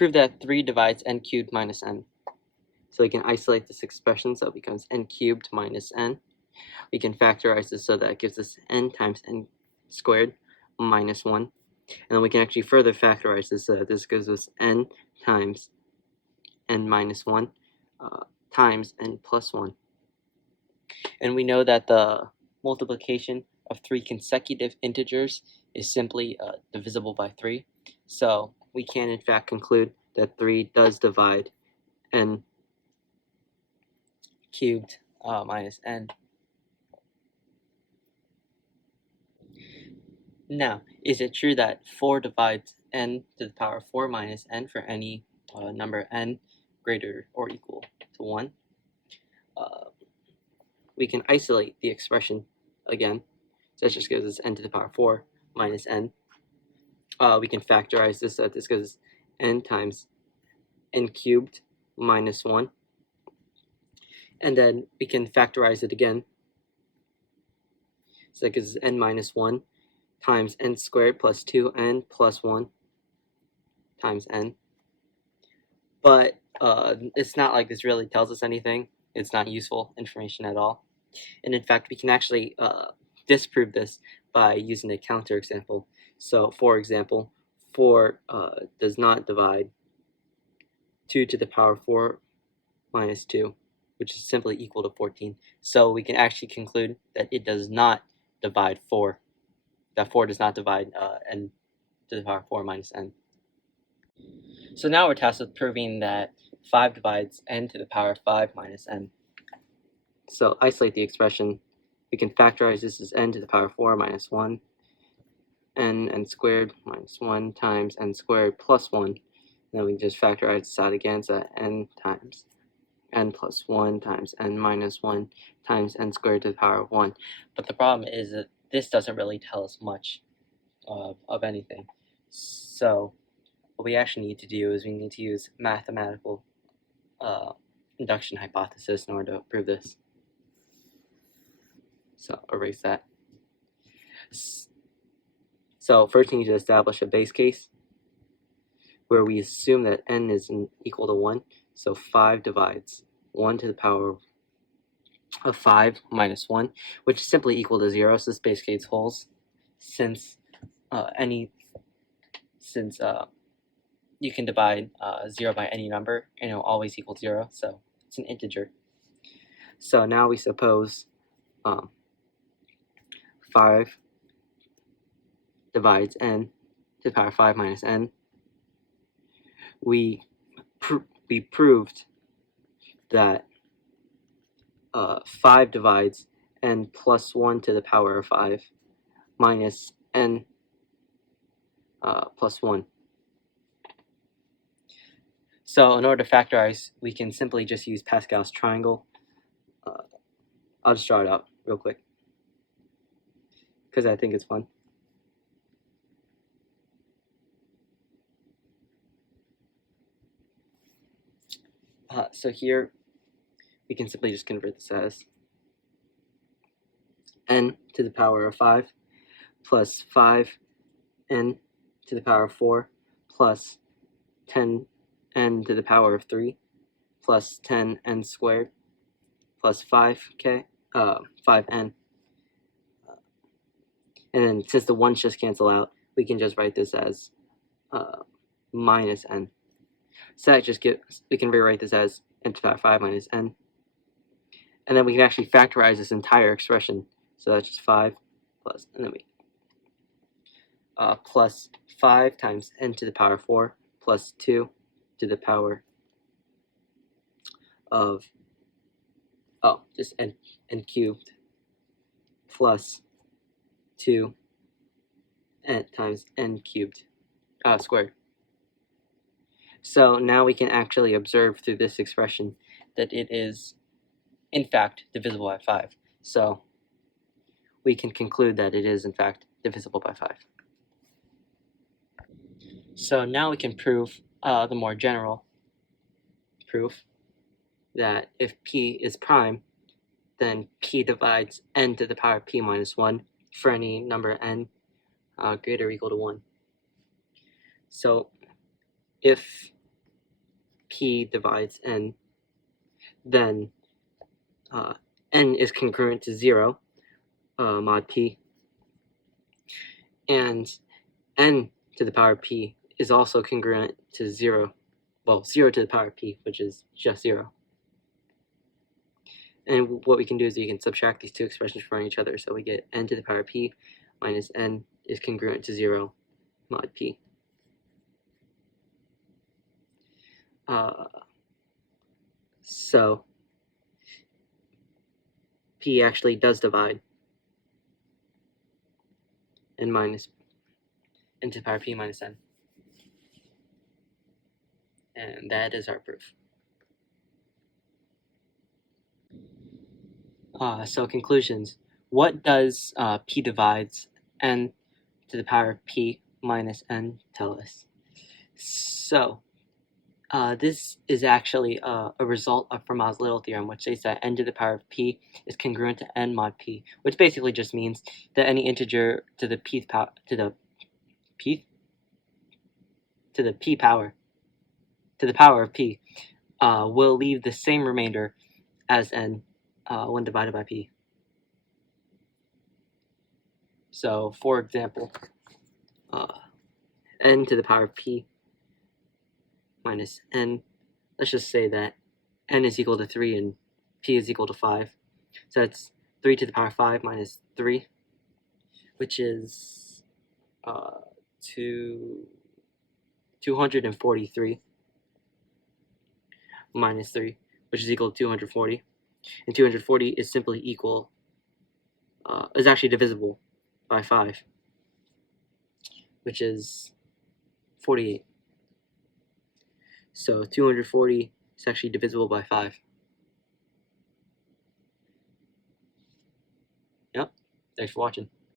prove that 3 divides n cubed minus n. So we can isolate this expression so it becomes n cubed minus n. We can factorize this so that it gives us n times n squared minus 1. And then we can actually further factorize this so that this gives us n times n minus 1 times n plus 1. And we know that the multiplication of 3 consecutive integers is simply divisible by 3. So we can in fact conclude that 3 does divide n cubed minus n. Now, is it true that 4 divides n to the power of 4 minus n for any number n greater or equal to 1? We can isolate the expression again. So that just gives us n to the power of 4 minus n. We can factorize this so that this gives us n times n cubed minus 1. And then we can factorize it again. So that gives us n minus 1 times n squared plus 2n plus 1 times n. But it's not like this really tells us anything. It's not useful information at all. And in fact, we can actually disprove this by using a counter example. So for example, 4 does not divide 2 to the power of 4 minus 2, which is simply equal to 14. So we can actually conclude that it does not divide 4. That 4 does not divide n to the power of 4 minus n. So now we're tasked with proving that 5 divides n to the power of 5 minus n. So isolate the expression. We can factorize this as n to the power of 4 minus 1, n squared minus 1 times n squared plus 1. And then we can just factorize this out again, so that n times n plus 1 times n minus 1 times n squared to the power of 1. But the problem is that this doesn't really tell us much of anything. So what we actually need to do is we need to use mathematical induction hypothesis in order to prove this. So erase that. So first we need to establish a base case where we assume that n is equal to 1. So 5 divides 1 to the power of 5 minus 1, which is simply equal to 0. So this base case holds since you can divide 0 by any number and it will always equal 0. So it's an integer. So now we suppose 5 divides n to the power of 5 minus n. We proved that 5 divides n plus 1 to the power of 5 minus n plus 1. So in order to factorize, we can simply just use Pascal's triangle. I'll just draw it out real quick because I think it's fun. So here we can simply just convert this as n to the power of 5 plus 5n to the power of 4 plus 10n to the power of 3 plus 10n squared plus 5n. And then since the 1's just cancel out, we can just write this as minus n. So that just we can rewrite this as n to the power of 5 minus n. And then we can actually factorize this entire expression. So that's just 5 plus, and then we plus 5 times n to the power of 4 plus 2 to the power of, just n cubed plus 2 n times n cubed squared. So now we can actually observe through this expression that it is in fact divisible by 5. So we can conclude that it is in fact divisible by 5. So now we can prove the more general proof that if p is prime, then p divides n to the power of p minus 1 for any number n greater or equal to 1. So if p divides n, then n is congruent to 0, mod p, and n to the power p is also congruent to 0, well, 0 to the power p, which is just 0. And what we can do is we can subtract these two expressions from each other, so we get n to the power p minus n is congruent to 0 mod p. So p actually does divide, n minus n to the power p minus n. And that is our proof. So conclusions. What does p divides n to the power p minus n tell us? So this is actually a result of Fermat's little theorem, which states that n to the power of p is congruent to n mod p, which basically just means that any integer to the p power of p will leave the same remainder as n when divided by p. So, for example, n to the power of p minus n, let's just say that n is equal to 3 and p is equal to 5. So that's 3 to the power of 5 minus 3, which is 243 minus 3, which is equal to 240. And 240 is simply equal, is actually divisible by 5, which is 48. So 240 is actually divisible by 5. Yep. Thanks for watching.